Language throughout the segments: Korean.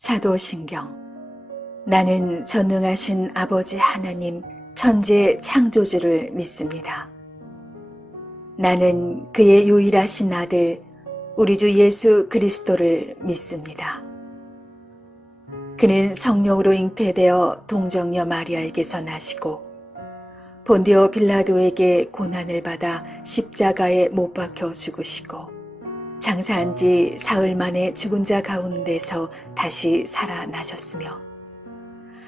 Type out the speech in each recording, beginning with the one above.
사도신경. 나는 전능하신 아버지 하나님 천재 창조주를 믿습니다. 나는 그의 유일하신 아들 우리 주 예수 그리스도를 믿습니다. 그는 성령으로 잉태되어 동정녀 마리아에게서 나시고 본디오 빌라도에게 고난을 받아 십자가에 못 박혀 죽으시고 장사한 지 사흘 만에 죽은 자 가운데서 다시 살아나셨으며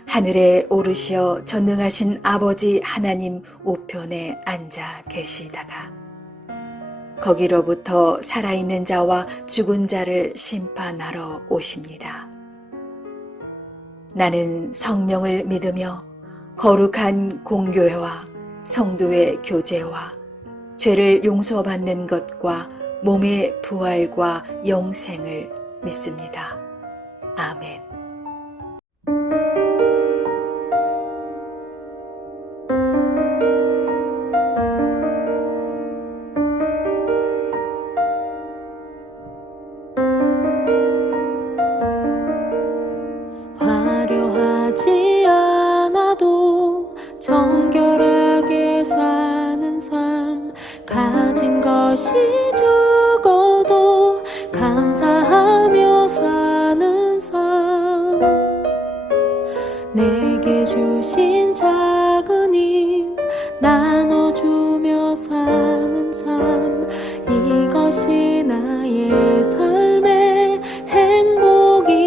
하늘에 오르시어 전능하신 아버지 하나님 우편에 앉아 계시다가 거기로부터 살아있는 자와 죽은 자를 심판하러 오십니다. 나는 성령을 믿으며 거룩한 공교회와 성도의 교제와 죄를 용서받는 것과 몸의 부활과 영생을 믿습니다. 아멘. 화려하지 않아도 정결하게 사는 삶, 가진 것이 적어도 감사하며 사는 삶, 내게 주신 작은 힘 나눠주며 사는 삶, 이것이 나의 삶의 행복이라오.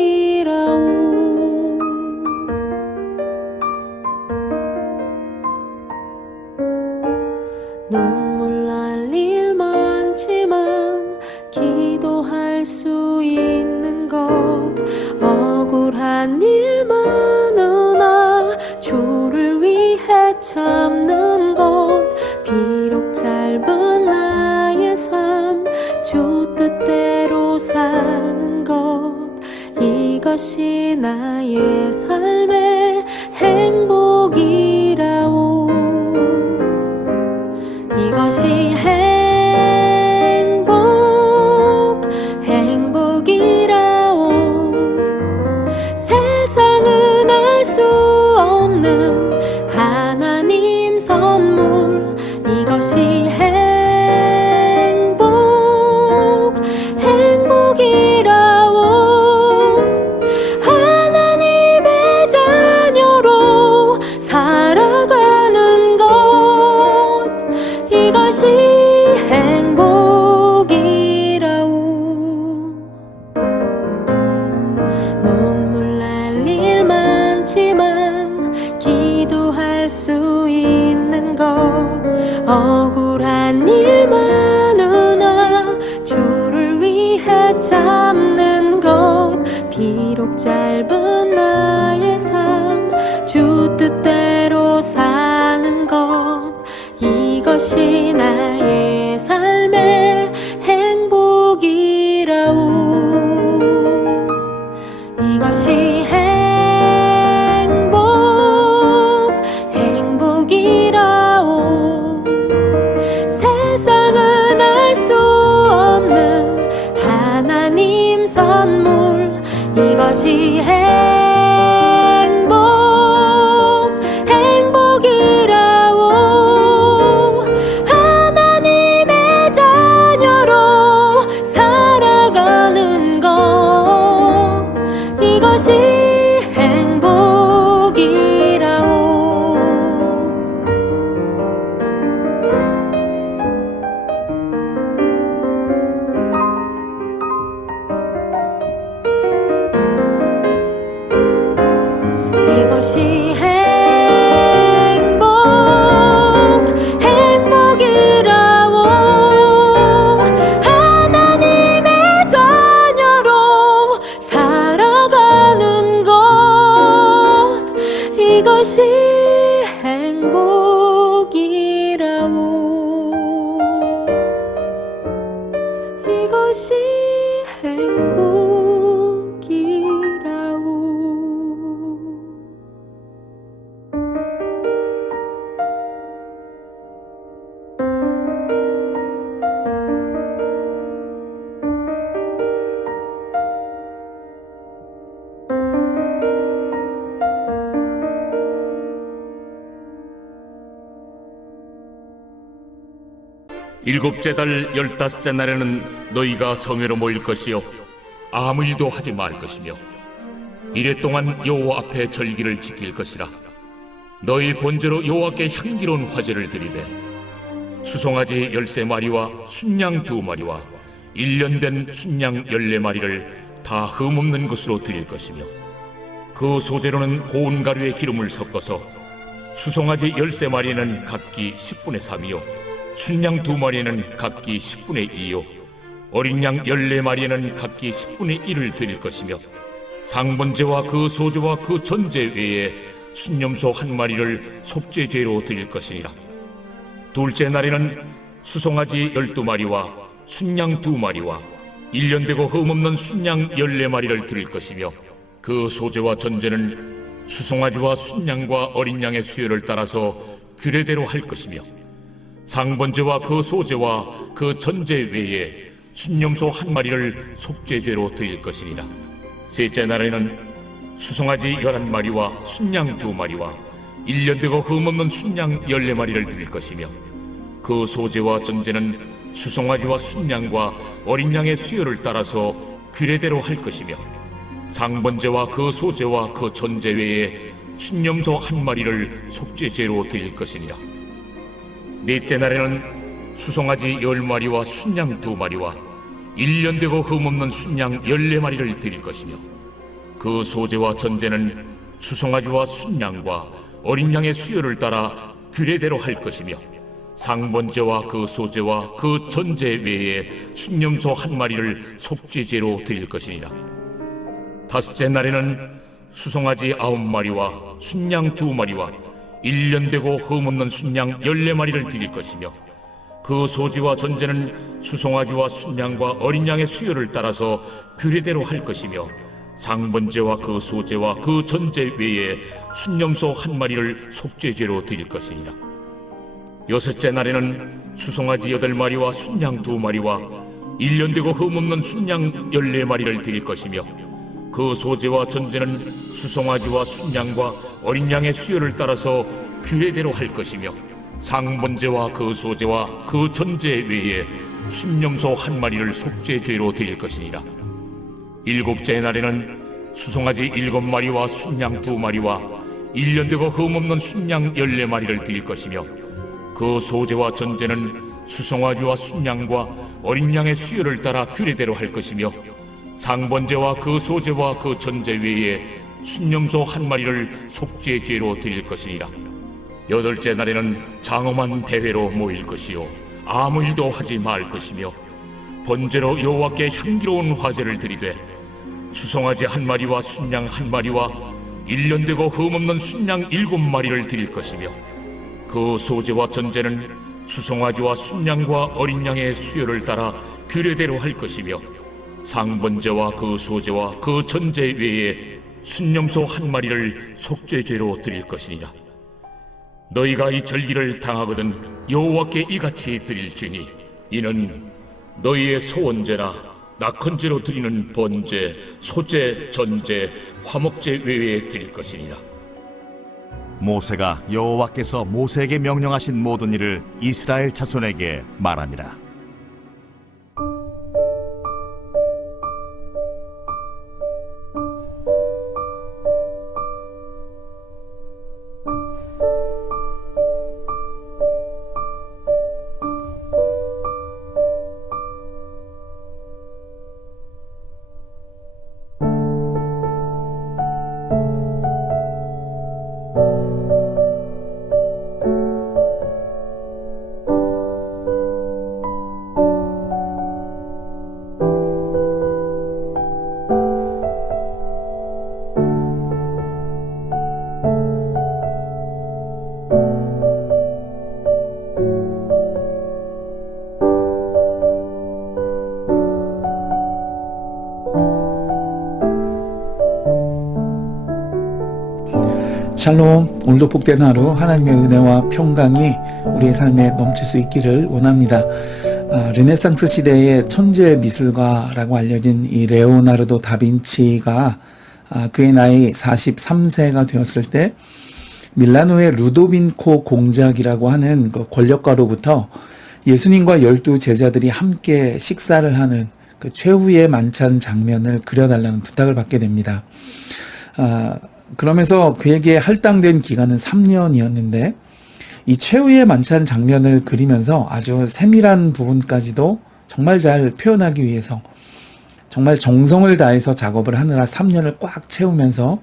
눈물 날 일 많지만 기도할 수 있는 것, 억울한 일 많으나 주를 위해 참는 것, 비록 짧은 나의 삶 주 뜻대로 사는 것, 이것이 나의 삶의 행복이라오. 이것이 행복이라오. 세상은 알 수 없는 하나님 선물, 이것이 행복이라오. 하나님의 자녀로 살아가는 것, 이것이 행복이라오. 눈물 날 일 많지만 기도할 수 있는 것, 억울한 일 많으나 주를 위해 참는 것, 비록 짧은 나의 삶 주 뜻대로 사는 것, 이것이 나의 삶의 행복이라오. 이것이 행복이라오. 세상은 알 수 없는 하나님 선물, 이것이 행복이라오. 하나님의 자녀로 살아가는 것, 이것이 행복이라오. 이것이 행복이라오. 하나님의 자녀로 살아가는 것, 이것이 행복이라오. 이것이 행복이라오. 일곱째 달 15째 날에는 너희가 성회로 모일 것이요 아무 일도 하지 말 것이며 이래 동안 여호와 앞에 절기를 지킬 것이라. 너희 본제로 여호와께 향기로운 화제를 드리되 수송아지 13마리와 순양 2마리와 1년 된 순양 14마리를 다 흠없는 것으로 드릴 것이며 그 소재로는 고운 가루에 기름을 섞어서 수송아지 13마리는 각기 10분의 3이요 순양 2마리는 각기 10분의 2요 어린 양 14마리는 각기 10분의 1을 드릴 것이며 상번제와 그 소제와 그 전제 외에 순념소 1마리를 속죄제로 드릴 것이니라. 둘째 날에는 수송아지 12마리와 순양 2마리와 1년 되고 흠없는 순양 14마리를 드릴 것이며 그 소제와 전제는 수송아지와 순양과 어린 양의 수요를 따라서 규례대로 할 것이며 상번제와 그 소제와 그 전제 외에 순념소 1마리를 속죄제로 드릴 것이니라. 셋째 날에는 수송아지 11마리와 순양 2마리와 1년 되고 흠없는 순양 14마리를 드릴 것이며 그 소제와 전제는 수송아지와 순양과 어린 양의 수요를 따라서 규례대로 할 것이며 상번제와 그 소제와 그 전제 외에 순념소 1마리를 속죄제로 드릴 것이니라. 넷째 날에는 수송아지 10마리와 순양 2마리와 1년 되고 흠없는 순양 14마리를 드릴 것이며 그 소제와 전제는 수송아지와 순양과 어린 양의 수요를 따라 규례대로 할 것이며 상번제와 그 소제와 그 전제 외에 순념소 1마리를 속죄제로 드릴 것이니라. 다섯째 날에는 수송아지 9마리와 순양 2마리와 1년 되고 흠없는 순양 14마리를 드릴 것이며 그 소지와 전제는 수송아지와 순양과 어린 양의 수요를 따라서 규례대로 할 것이며 상번제와 그 소제와 그 전제 외에 순념소 1마리를 속죄제로 드릴 것이니라. 여섯째 날에는 수송아지 8마리와 순양 2마리와 1년 되고 흠없는 순양 14마리를 드릴 것이며 그 소제와 전제는 수송아지와 순양과 어린 양의 수요를 따라서 규례대로 할 것이며 상번제와 그 소제와 그 전제 외에 순념소 1마리를 속죄죄로 드릴 것이니라. 일곱째 날에는 수송아지 7마리와 순양 2마리와 1년 되고 흠없는 순양 14마리를 드릴 것이며 그 소제와 전제는 수송아지와 순양과 어린 양의 수요를 따라 규례대로 할 것이며 상번제와 그 소제와 그 전제 외에 순념소 1마리를 속죄죄로 드릴 것이니라. 여덟째 날에는 장엄한 대회로 모일 것이요 아무 일도 하지 말 것이며 번제로 여호와께 향기로운 화제를 드리되 수송아지 1마리와 순양 1마리와 1년 되고 흠없는 순양 7마리를 드릴 것이며 그 소제와 전제는 수송아지와 순양과 어린 양의 수요를 따라 규례대로 할 것이며 상번제와 그 소제와 그 전제 외에 순념소 1마리를 속죄죄로 드릴 것이니라. 너희가 이 절기를 당하거든 여호와께 이같이 드릴지니 이는 너희의 소원제나 낙헌제로 드리는 번제, 소제, 전제, 화목제 외에 드릴 것이니라. 모세가 여호와께서 모세에게 명령하신 모든 일을 이스라엘 자손에게 말하니라. 샬롬, 오늘도 복된 하루 하나님의 은혜와 평강이 우리의 삶에 넘칠 수 있기를 원합니다. 르네상스 시대의 천재 미술가라고 알려진 이 레오나르도 다빈치가 그의 나이 43세가 되었을 때 밀라노의 루도빈코 공작이라고 하는 그 권력가로부터 예수님과 12 제자들이 함께 식사를 하는 그 최후의 만찬 장면을 그려달라는 부탁을 받게 됩니다. 그러면서 그에게 할당된 기간은 3년이었는데 이 최후의 만찬 장면을 그리면서 아주 세밀한 부분까지도 정말 잘 표현하기 위해서 정말 정성을 다해서 작업을 하느라 3년을 꽉 채우면서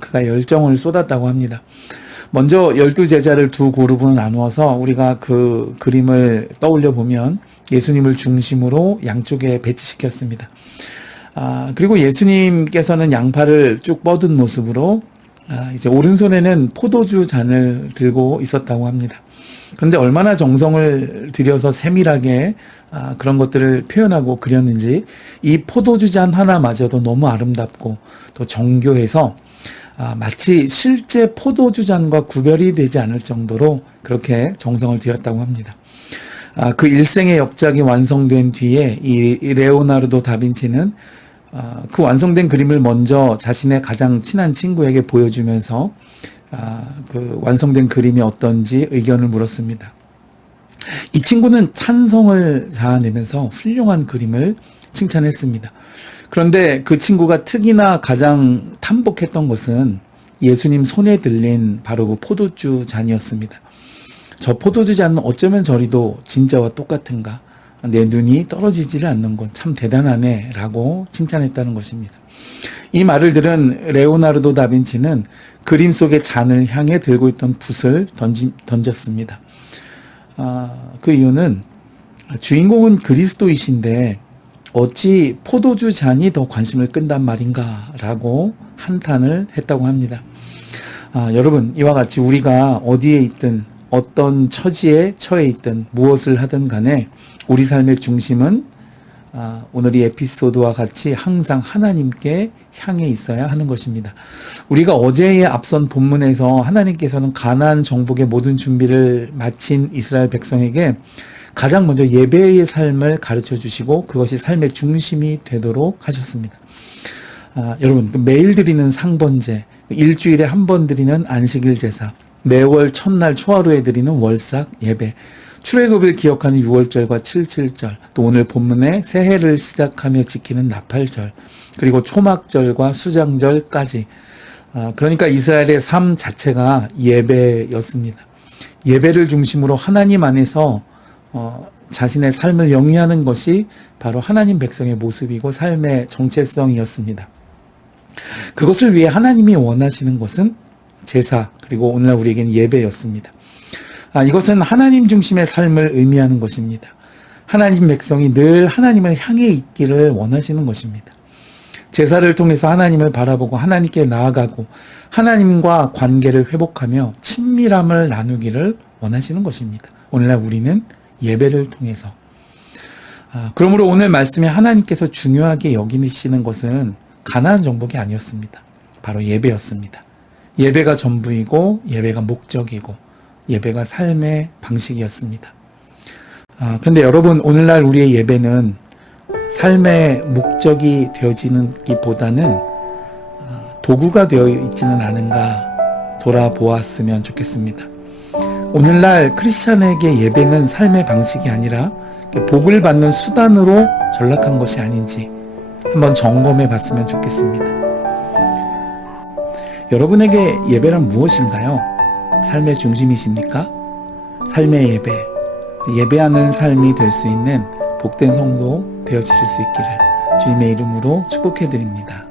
그가 열정을 쏟았다고 합니다. 먼저 12 제자를 두 그룹으로 나누어서 우리가 그 그림을 떠올려 보면 예수님을 중심으로 양쪽에 배치시켰습니다. 그리고 예수님께서는 양팔을 쭉 뻗은 모습으로 이제 오른손에는 포도주 잔을 들고 있었다고 합니다. 그런데 얼마나 정성을 들여서 세밀하게 그런 것들을 표현하고 그렸는지 이 포도주 잔 하나마저도 너무 아름답고 또 정교해서 마치 실제 포도주 잔과 구별이 되지 않을 정도로 그렇게 정성을 들였다고 합니다. 그 일생의 역작이 완성된 뒤에 이 레오나르도 다빈치는 그 완성된 그림을 먼저 자신의 가장 친한 친구에게 보여주면서 그 완성된 그림이 어떤지 의견을 물었습니다. 이 친구는 찬성을 자아내면서 훌륭한 그림을 칭찬했습니다. 그런데 그 친구가 특히나 가장 탐복했던 것은 예수님 손에 들린 바로 그 포도주 잔이었습니다. 저 포도주 잔은 어쩌면 저리도 진짜와 똑같은가? 내 눈이 떨어지지를 않는 건 참 대단하네 라고 칭찬했다는 것입니다. 이 말을 들은 레오나르도 다빈치는 그림 속의 잔을 향해 들고 있던 붓을 던졌습니다. 그 이유는 주인공은 그리스도이신데 어찌 포도주 잔이 더 관심을 끈단 말인가 라고 한탄을 했다고 합니다. 여러분, 이와 같이 우리가 어디에 있든 어떤 처지에 처해 있든 무엇을 하든 간에 우리 삶의 중심은 오늘 이 에피소드와 같이 항상 하나님께 향해 있어야 하는 것입니다. 우리가 어제의 앞선 본문에서 하나님께서는 가나안 정복의 모든 준비를 마친 이스라엘 백성에게 가장 먼저 예배의 삶을 가르쳐 주시고 그것이 삶의 중심이 되도록 하셨습니다. 여러분, 매일 드리는 상번제, 일주일에 한 번 드리는 안식일 제사, 매월 첫날 초하루에 드리는 월삭 예배, 출애굽을 기억하는 6월절과 77절, 또 오늘 본문에 새해를 시작하며 지키는 나팔절, 그리고 초막절과 수장절까지, 그러니까 이스라엘의 삶 자체가 예배였습니다. 예배를 중심으로 하나님 안에서 자신의 삶을 영위하는 것이 바로 하나님 백성의 모습이고 삶의 정체성이었습니다. 그것을 위해 하나님이 원하시는 것은 제사, 그리고 오늘날 우리에게는 예배였습니다. 이것은 하나님 중심의 삶을 의미하는 것입니다. 하나님 백성이 늘 하나님을 향해 있기를 원하시는 것입니다. 제사를 통해서 하나님을 바라보고 하나님께 나아가고 하나님과 관계를 회복하며 친밀함을 나누기를 원하시는 것입니다. 오늘날 우리는 예배를 통해서. 그러므로 오늘 말씀에 하나님께서 중요하게 여기시는 것은 가나안 정복이 아니었습니다. 바로 예배였습니다. 예배가 전부이고 예배가 목적이고 예배가 삶의 방식이었습니다. 그런데 여러분, 오늘날 우리의 예배는 삶의 목적이 되어지기보다는 도구가 되어 있지는 않은가 돌아보았으면 좋겠습니다. 오늘날 크리스찬에게 예배는 삶의 방식이 아니라 복을 받는 수단으로 전락한 것이 아닌지 한번 점검해 봤으면 좋겠습니다. 여러분에게 예배란 무엇인가요? 삶의 중심이십니까? 삶의 예배, 예배하는 삶이 될 수 있는 복된 성도 되어주실 수 있기를 주님의 이름으로 축복해 드립니다.